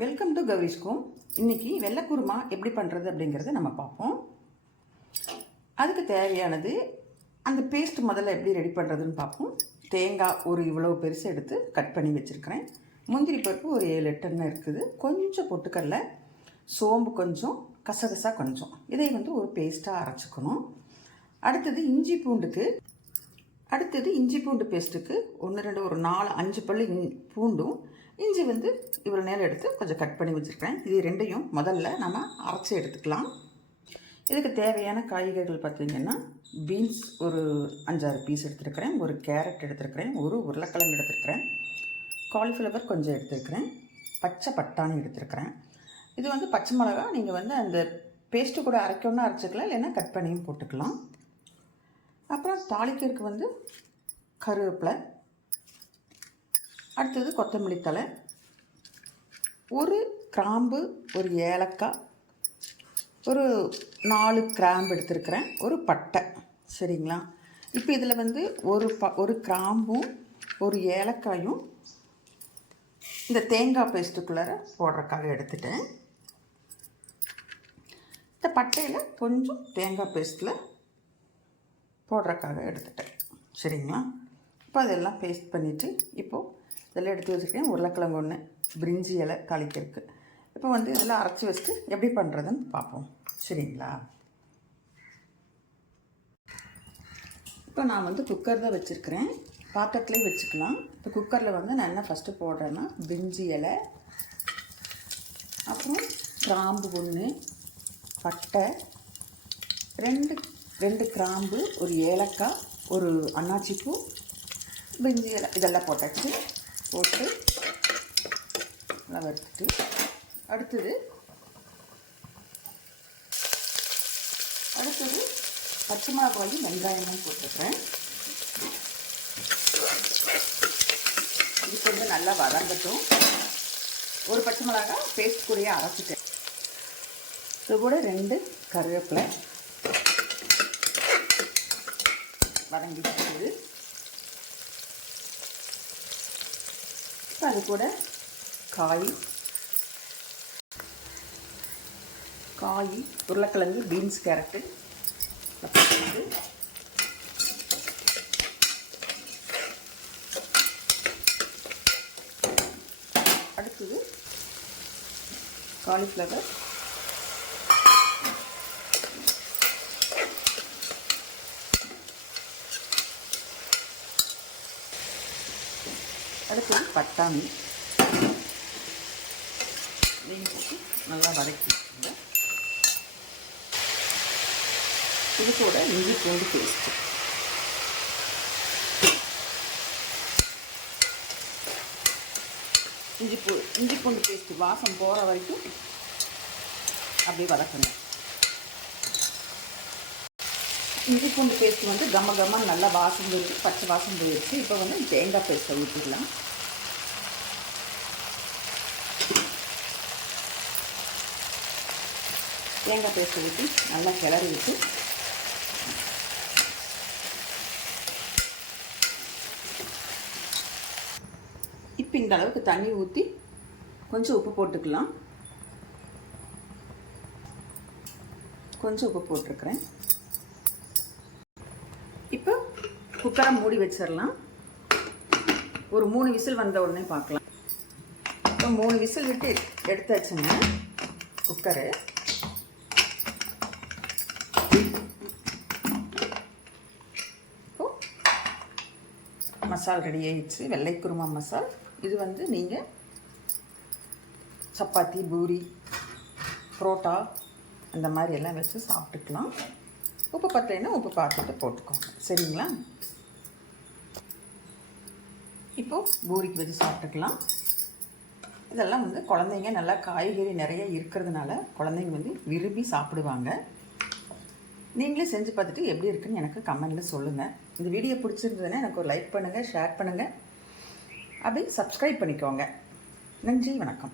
Welcome to Gowri's home. இன்றைக்கி வெள்ளைக்குருமா எப்படி பண்ணுறது அப்படிங்கிறத நம்ம பார்ப்போம். அதுக்கு தேவையானது அந்த பேஸ்ட் முதல்ல எப்படி ரெடி பண்ணுறதுன்னு பார்ப்போம். தேங்காய் ஒரு இவ்வளோ பெருசு எடுத்து கட் பண்ணி வச்சுருக்கிறேன். முந்திரி பருப்பு ஒரு 7-8 எண்ணெய் இருக்குது. கொஞ்சம் பொட்டுக்கடலை, சோம்பு கொஞ்சம், கசகசா கொஞ்சம். இதை ஒரு பேஸ்ட்டாக அரைச்சிக்கணும். அடுத்தது இஞ்சி பூண்டு பேஸ்ட்டுக்கு 1-2 ஒரு 4-5 பல்லு பூண்டும், இஞ்சி இவ்வளோ நேரம் எடுத்து கொஞ்சம் கட் பண்ணி வச்சுருக்கிறேன். இது ரெண்டையும் முதல்ல நம்ம அரைச்சி எடுத்துக்கலாம். இதுக்கு தேவையான காய்கறிகள் பார்த்திங்கன்னா, பீன்ஸ் ஒரு 5-6 பீஸ் எடுத்துருக்கிறேன், ஒரு கேரட் எடுத்துருக்கிறேன், ஒரு உருளைக்கிழங்கு எடுத்துருக்கிறேன், காலிஃப்ளவர் கொஞ்சம் எடுத்துருக்கிறேன், பச்சை பட்டாணி எடுத்துருக்கிறேன். இது பச்சை மிளகா நீங்கள் அந்த பேஸ்ட்டு கூட அரைக்கணும்னா அரைச்சிக்கலாம், இல்லைன்னா கட் பண்ணியும் போட்டுக்கலாம். அப்புறம் தாளிக்கிறதுக்கு கருவேப்பிலை, அடுத்தது கொத்தமல்லி தழை, ஒரு கிராம்பு, ஒரு ஏலக்காய், ஒரு 4 கிராம்பு எடுத்துருக்கிறேன், ஒரு பட்டை. சரிங்களா? இப்போ இதில் ஒரு கிராம்பும் ஒரு ஏலக்காயும் இந்த தேங்காய் பேஸ்ட்டுக்குள்ளார போடுறதுக்காக எடுத்துட்டேன். இந்த பட்டையில் கொஞ்சம் தேங்காய் பேஸ்ட்டில் போடுறதுக்காக எடுத்துட்டேன். சரிங்களா? இப்போ அதெல்லாம் பேஸ்ட் பண்ணிவிட்டு இப்போது இதெல்லாம் எடுத்து வச்சுருக்கேன். உருளைக்கிழங்கு ஒன்று, பிரிஞ்சி இலை தாளிக்கிறதுக்கு. இப்போ இதெல்லாம் அரைச்சி வச்சுட்டு எப்படி பண்ணுறதுன்னு பார்ப்போம். சரிங்களா? இப்போ நான் குக்கர் தான் வச்சுருக்கிறேன், பாத்திரத்துலேயும் வச்சுக்கலாம். இப்போ குக்கரில் நான் என்ன ஃபஸ்ட்டு போடுறேன்னா, பிரிஞ்சி இலை, அப்புறம் கிராம்பு ஒன்று, பட்டை, ரெண்டு கிராம்பு, ஒரு ஏலக்காய், ஒரு அன்னாச்சிப்பூ, பிரிஞ்சி இலை, இதெல்லாம் போட்டு நல்லா வறுத்துட்டு, அடுத்தது பச்சை மிளகாயும் வெங்காயமும் போட்டுக்கிறேன். இது நல்லா வதங்கட்டும். ஒரு பச்சை மிளகாய் பேஸ்ட் கூடயே அரைச்சிட்டேன். இது கூட 2 கருவேப்பிலை வதங்கிட்டு, இப்போ அது கூட காய், உருளைக்கிழங்கு, பீன்ஸ், கேரட்டு போட்டு, அடுத்தது காலிஃப்ளவர், அடுத்தது பட்டாணி, இதையும் போட்டு நல்லா வதக்கிடுங்க. இது கூட இஞ்சி பூண்டு பேஸ்ட்டு, இஞ்சி பூண்டு பேஸ்ட்டு வாசம் போகிற வரைக்கும் அப்படியே வதக்கணும். இஞ்சி பூண்டு பேஸ்ட்டு கம்ம நல்லா வாசம் போயிடுச்சு, பச்சை வாசம் போயிடுச்சு. இப்போ தேங்காய் பேஸ்ட்டை ஊற்றிக்கலாம். தேங்காய் பேஸ்ட்டை ஊற்றி நல்லா கிளறி விட்டு, இப்போ இந்த அளவுக்கு தண்ணி ஊற்றி கொஞ்சம் உப்பு போட்டுக்கலாம். கொஞ்சம் உப்பு போட்டிருக்கிறேன். இப்போ குக்கரை மூடி வச்சிடலாம். ஒரு 3 விசில் வந்த உடனே பார்க்கலாம். இப்போ 3 விசில் விட்டு எடுத்தாச்சுங்க குக்கரு. இப்போ மசால் ரெடி ஆயிடுச்சு, வெள்ளை குருமா மசால். இது நீங்கள் சப்பாத்தி, பூரி, புரோட்டா அந்த மாதிரி எல்லாம் வச்சு சாப்பிட்டுக்கலாம். உப்பு பத்தலைன்னா உப்பு பார்த்துட்டு போட்டுக்கோங்க. சரிங்களா? இப்போது பூரிக்கு வச்சு சாப்பிட்டுக்கலாம். இதெல்லாம் குழந்தைங்க நல்லா காய்கறி நிறைய இருக்கிறதுனால குழந்தைங்க விரும்பி சாப்பிடுவாங்க. நீங்களே செஞ்சு பார்த்துட்டு எப்படி இருக்குன்னு எனக்கு கமெண்ட்டில் சொல்லுங்கள். இந்த வீடியோ பிடிச்சிருந்ததுன்னா எனக்கு ஒரு லைக் பண்ணுங்கள், ஷேர் பண்ணுங்கள், அப்படி சப்ஸ்கிரைப் பண்ணிக்கோங்க. நன்றி, வணக்கம்.